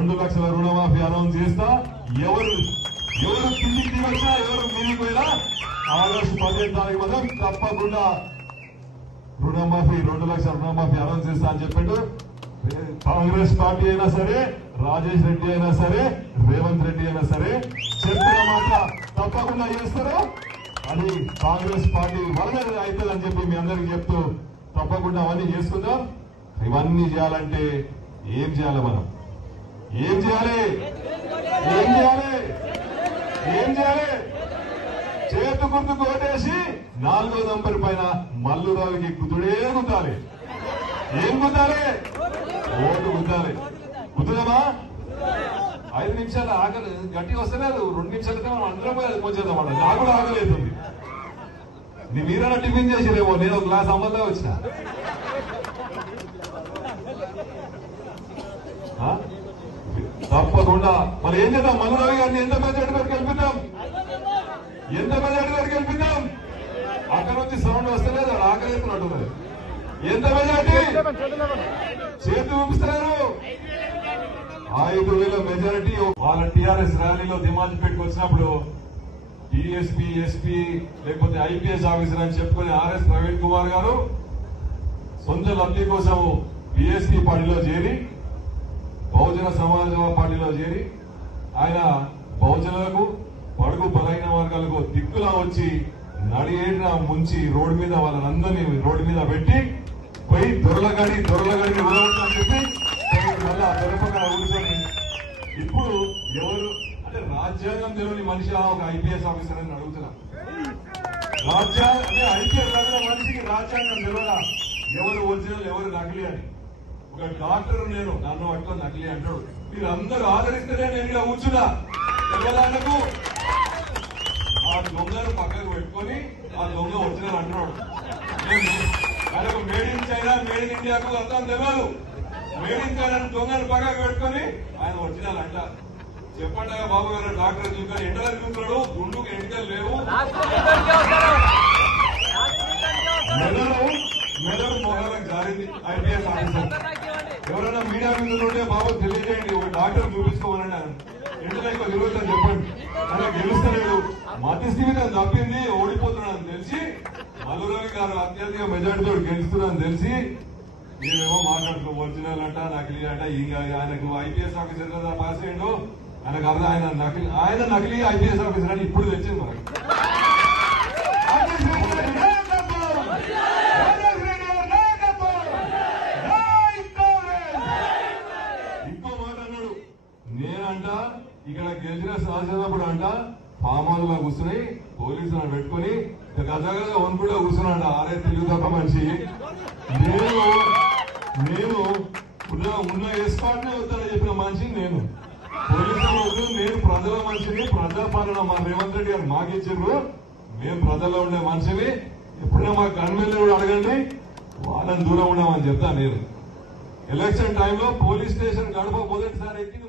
రెండు లక్షల రుణమాఫీ అనౌన్స్ చేస్తా. ఎవరు ఎవరు కిందికి దిగొచ్చినా ఎవరు మీదికి పోయినా ఆగస్టు పదిహేను తారీఖు మాత్రం తప్పకుండా రుణమాఫీ రెండు లక్షల రుణమాఫీ అనౌన్స్ చేస్తా అని చెప్పిండు. కాంగ్రెస్ పార్టీ అయినా సరే రాజేష్ రెడ్డి అయినా సరే రేవంత్ రెడ్డి అయినా సరే చెప్పిన మాట తప్పకుండా చేస్తారు? అది కాంగ్రెస్ పార్టీ వలన అవుతుంది అని చెప్పి మీ అందరికి చెప్తూ తప్పకుండా అవన్నీ చేసుకుందాం. ఇవన్నీ చేయాలంటే ఏం చేయాలి మనం? ఏం చేయాలి? ఏం చేయాలి? ఏం చేయాలి? చేతు గుర్తు ఓటేసి నాలుగో నంబర్ పైన మల్లురావుకి కుదుడే గుద్దాలి. ఏం గుద్దాలి? ఓటు గుద్దాలి. గుద్దుదామా? ఐదు నిమిషాలు ఆకలి గట్టిగా వస్తలేదు రెండు నిమిషాలకే మనం అందరం పోయి నా నాకు కూడా ఆగలేదు. నీ మీరైనా టిఫిన్ చేసిరేమో. నేను ఒక గ్లాస్ అమ్మల్లో వచ్చిన ఆ? తప్పకుండా మరి ఏం చేద్దాం? మల్లురావు గారిని ఎంత మెజార్టీ వరకు గెలిపిద్దాం? ఎంత మెజార్టీ వరకు గెలిపిద్దాం? అక్కడ నుంచి సౌండ్ వస్తలేదు అది ఆకలి ఎత్తున్నట్టున్నది ఎంత మెజార్టీ చేతి ఊపిస్తున్నారు ఐదు వేల మెజారిటీ వాళ్ళ టిఆర్ఎస్ ర్యాలీలో దిమాజ్ పెట్టుకు వచ్చినప్పుడు డిఎస్పీ ఎస్పీ లేకపోతే ఐపీఎస్ ఆఫీసర్ అని చెప్పుకునే ఆర్ఎస్ ప్రవీణ్ కుమార్ గారు సొంత లబ్ధి కోసం బిఎస్పీ పార్టీలో చేరి బహుజన సమాజ పార్టీలో చేరి ఆయన బహుజనులకు పడుగు బలైన వర్గాలకు దిక్కులా వచ్చి నడియేట ముంచి రోడ్డు మీద వాళ్ళందరినీ రోడ్డు మీద పెట్టి పోయి దొరలగడి దొరలగడి ఉదవుతుందని చెప్పి మళ్ళా దొరపగా ఊరుకొని ఇప్పుడు ఎవరు? అంటే రాజ్యాంగం తెలియని మనిషి ఆ ఒక ఐపీఎస్ ఆఫీసర్ అని అడుగుతున్నా రాజ్యాంగం అంటే ఐపీఎస్ మనిషికి రాజ్యాంగం తెలియదా? ఎవరు ఒరిజినల్ ఎవరు నకిలీ అని? ఒక డాక్టర్ నేను నన్ను అట్లా నకిలీ అంటాడు. మీరు అందరూ ఆదరిస్తేనే నేను ఇలా కూర్చున్నా. తెల్లదాలకు ఆ దొంగను పక్కకు పెట్టుకొని ఆ దొంగ ఒరిజినల్ అంటున్నాడు. వాళ్ళకు made in China made in ఇండియాకు అర్థం తెలియదు. మేడ్ ఇన్ చైనా దొంగను పక్కకు పెట్టుకొని ఆయన ఒరిజినల్ అంట. చెప్పండి బాబు గారు డాక్టర్ చూస్తారు ఎండలకు చూస్తున్నాడు గుండుకు ఎండలు లేవు. మీడియా మీద ఉంటే బాబు తెలియజేయండి. ఒక డాక్టర్ చూపించుకోవాలని ఎందుకంటే ఎక్కువ తిరుగుతుందని చెప్పండి. అలా గెలుస్తలేడు మధ్య స్థిమితం తప్పింది ఓడిపోతున్నాడని తెలిసి మధురవి గారు అత్యధిక మెజార్టీతో గెలుస్తున్నాను తెలిసి నేనేమో మాట్లాడుతూ ఒరిజినల్ అంట నకిలీ అంట ఇంకా ఆయనకు ఐపీఎస్ ఆఫీసర్ కదా పాస్ అయ్యిండు. ఆయనకు అర్థం ఆయన నకిలీ ఆయన నకిలీ ఐపీఎస్ ఆఫీసర్ అని ఇప్పుడు తెచ్చింది మనకి ఇంకో మాట అన్నాడు నేనంట ఇక్కడ గెలిచిన శాసనప్పుడు అంట పామాలుగా కూర్చుని పోలీసులను పెట్టుకుని గజగజ వణుకులో కూర్చున్నాడు ఆరే తెలుగు తప్ప మనిషి. నేను నేను ఉన్న ఉన్న ఎస్పాట్నే వద్దని చెప్పిన మనిషి నేను. పోలీసులు నేను ప్రజల మనిషిని ప్రజాపాలన మా రేవంత్ రెడ్డి గారు మాకు మేము ప్రజల్లో ఉండే మనిషిని. ఎప్పుడైనా మా కన్వెన్లు కూడా అడగండి వాళ్ళని దూరం ఉండమని చెప్తా నేను. ఎలక్షన్ టైంలో పోలీస్ స్టేషన్ గడప మొదటిసారి ఎక్కింది